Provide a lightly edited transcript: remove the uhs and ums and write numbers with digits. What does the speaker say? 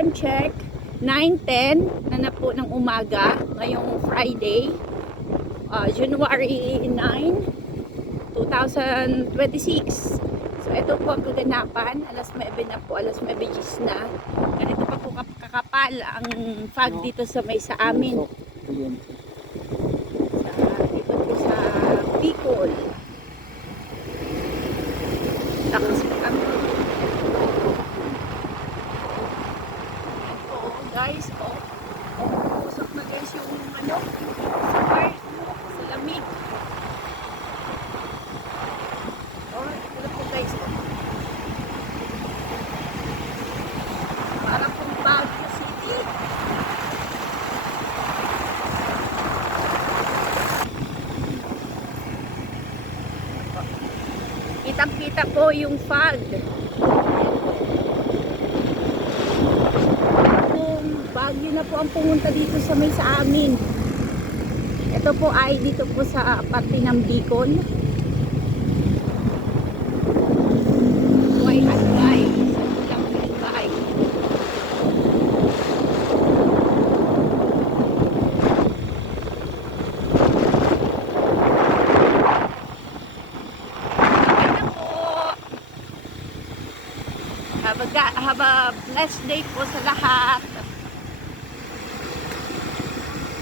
time check, 9:10 na po ng umaga, ngayong Friday, January 9, 2026. So ito po ang kaganapan, alas 9 na po, alas 9:10 na. Ganito pa po kakapal ang fog dito sa amin. Dito po sa Bicol. Lakas po kami. Guys, usok na guys yung sa part, sa lamig. Ito po guys, para pong Baguio City. Kitang-kita po yung fog. Baguio na po ang pumunta dito sa amin. Ito po ay dito po sa parte ng Bicol. Buhay at buhay. Sa ilang buhay. Ito po. Have a blessed day po sa lahat.